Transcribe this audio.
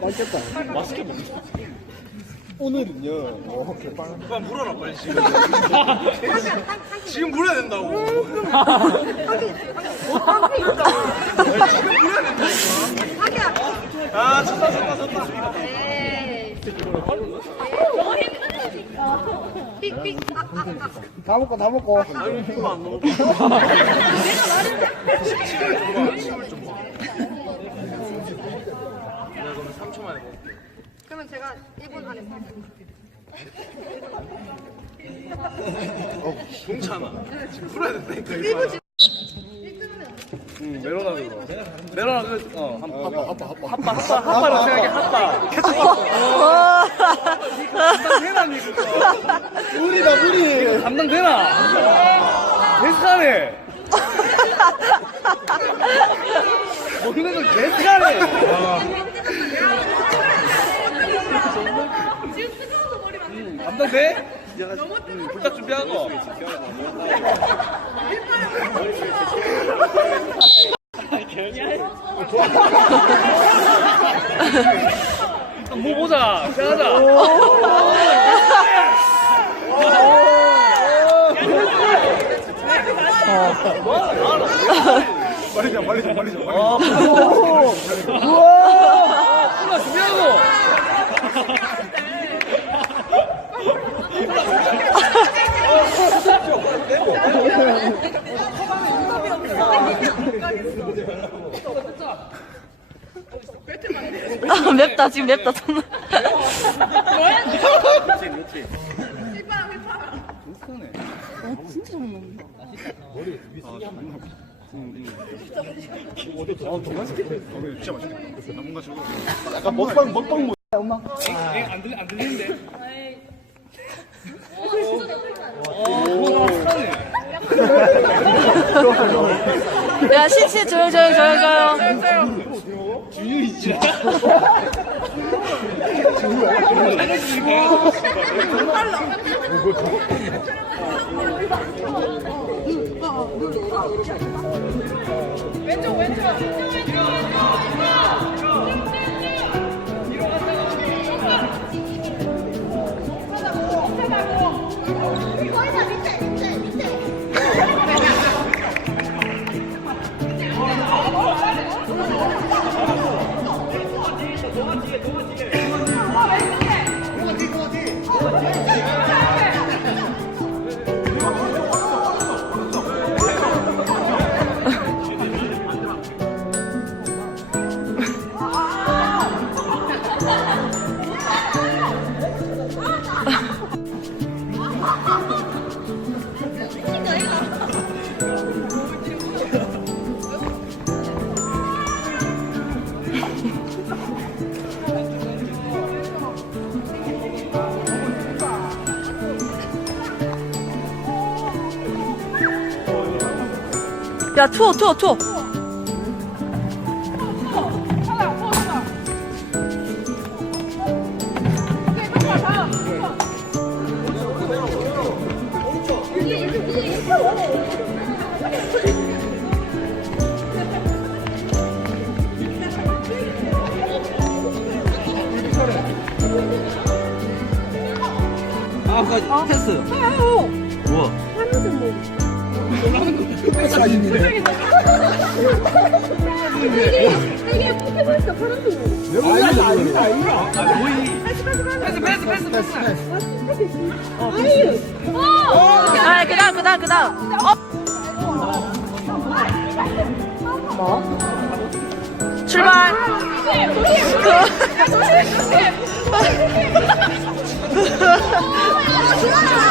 맛있겠다. 맛있게 먹네. 오늘은요. 어, 개빵. 그만 물어라 빨리 지금 지금 물어야 된다고 아 쳤다 쳤다 쳤다 다 먹고 다 먹고. 아유 이거 안 먹어 침을 좀 봐 침을 좀 봐 내가 그러면 3초 만에 먹을게 그러면 제가 1분 안에 동찬아. 지금 풀어야 된다니까 이거 응, 메로나 그거. 메로나 그, 어, 한 아, 아빠 아빠. 핫바, 핫바, 핫바라고 생각해, 핫바. 감당되나, 니 그거? 물이다 물이. 감당되나? 베스트하네. 먹는 건 베스트하네. 음, 감당돼? 응, 불닭 준비하고. 일단 뭐 보자. 시작하자. 빨리 좀 빨리 좀 빨리 좀. 아, 우와! 콜라 준비하고! 아, 맵다 지금 맵다 정말. 진짜 맛있네. 뭔가 지금 약간 먹방 먹방 뭐. 엄마. 엥, 안, 들리, 안 들리는데? 오, 사네. 야 시시 조용 조용 조용 조용. 주유이지. 왼쪽 왼쪽 왼쪽 왼쪽 왼쪽 야 투어 투어 투어. 아, 아까 테스트. 뭐야? 사진이네. 이게 포켓몬스터 파란색 아니다 아니다 아니다. 아, 뭐이. 패스, 패스, 패스, 패스. 아 그다음 그다음 그다음. 어. 뭐? 출발. 야